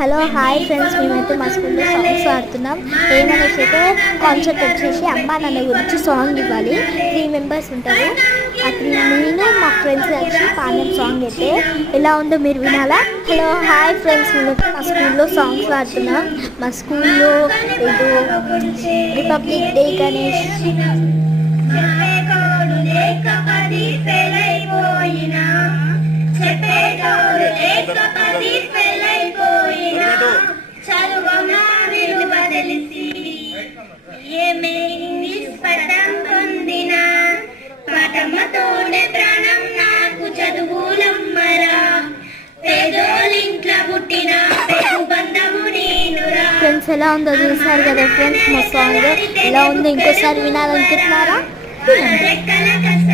Hello hi friends, మేమైతే మా స్కూల్లో సాంగ్స్ ఆడుతున్నాం. ఏమనేసి అయితే కాన్సెప్ట్ వచ్చేసి అమ్మ నాన్న గురించి సాంగ్ ఇవ్వాలి. 3 మెంబర్స్ ఉంటారు. ఆ 3 నేను మా ఫ్రెండ్స్ కలిసి పాడిన సాంగ్ అయితే ఎలా ఉందో మీరు వినాలా. హలో హాయ్ ఫ్రెండ్స్, మేమైతే మా స్కూల్లో సాంగ్స్ ఆడుతున్నాం. మా స్కూల్లో ఏదో రిపబ్లిక్ డే గణేష్ ప్రాణం నాకు చదువులమ్మరా పేదోలింట్ల పుట్టిన బంధము నేనురా. ఫ్రెండ్స్ ఎలా ఉందో చూసారు కదా ఫ్రెండ్స్. మా సాంగ్ ఎలా ఉందో ఇంకోసారి వినాలనుకుంటున్నారా? రెక్కల కస